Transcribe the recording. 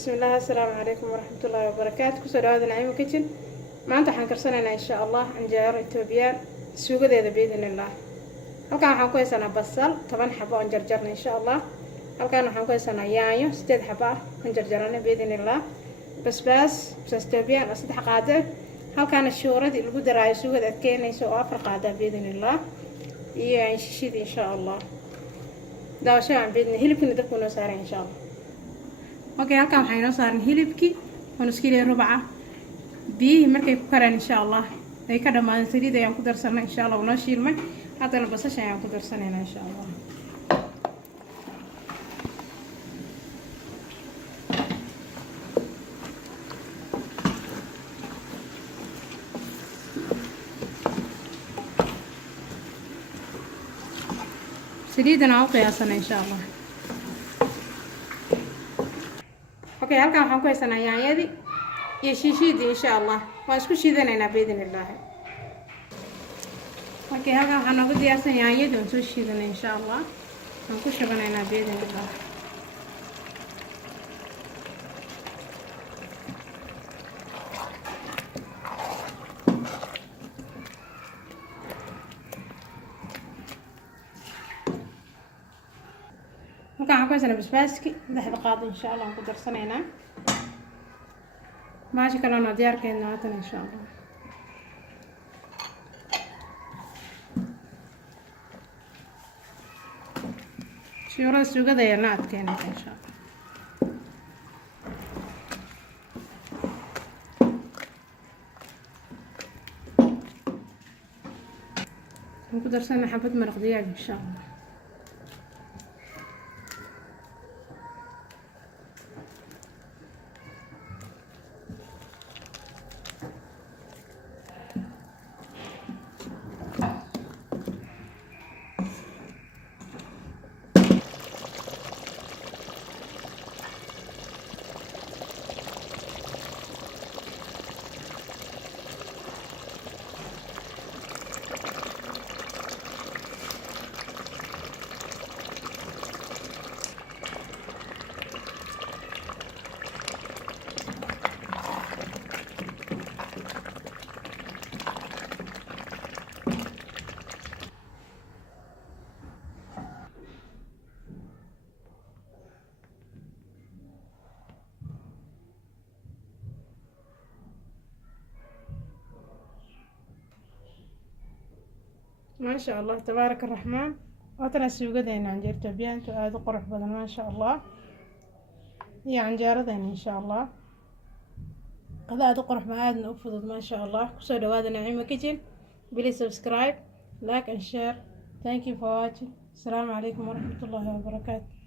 بسم الله السلام عليكم ورحمة الله وبركاته. كسر هذا نعيم كيتشن ما أنت حنكرسنا إن شاء الله عنجار إثيوبيان سوق ذي بإذن الله. هل كان حنكوي سنة بصل طبعا حبة نجرجرنا إن شاء الله. هل كان حنكوي سنة يانيو 6 حبة نجرجرنا بإذن الله. بس إثيوبيان أصدق قاعدة. هل كان الشورة اللي قدر على سوق ذي كين يسوق أفرق قاعدة بإذن الله. يعني شيء إن شاء الله. ده شيء عن بإذن هلي كنا دكتور نصار إن شاء الله. اوكي halkan waxay noo saaran hilibkii oo nuskii rubaca biyi markay ku karaan insha Allah ay ka dhamaan saliid ayaan ku darsanay insha Allah noo shiilmay hadana basasha ayaan ku darsanayna insha Allah saliidana oo qiyaasana insha Allah اوكي halkan waxaan ku haysanaa yaanyadii iyo shiishiidii insha Allah waan isku shiidanaynaa باذن الله اوكي halkan waxaan ugu diyaarsan yaanyadii oo soo shiidanay insha Allah waan ku shubanaynaa باذن الله halkan waxaan ku haysanaa basbaaski 3 qaad insha Allah aan ku darsanaynaa maashi kalena diyaarkeena waatan insha Allah shiirada sugada yana adkeena insha Allah aan ku darsanaa xabad maraq digaag insha Allah ما شاء الله تبارك الرحمن واتنا سوقدين عنجر جبيان تؤاد قرح بدن ما شاء الله هي عنجاردين إن شاء الله قضاء قرح معادن أفضل ما شاء الله كسر هذا نعيمة كيتشن بلي سبسكرايب لايك and share. Thank you for watching. السلام عليكم ورحمة الله وبركاته.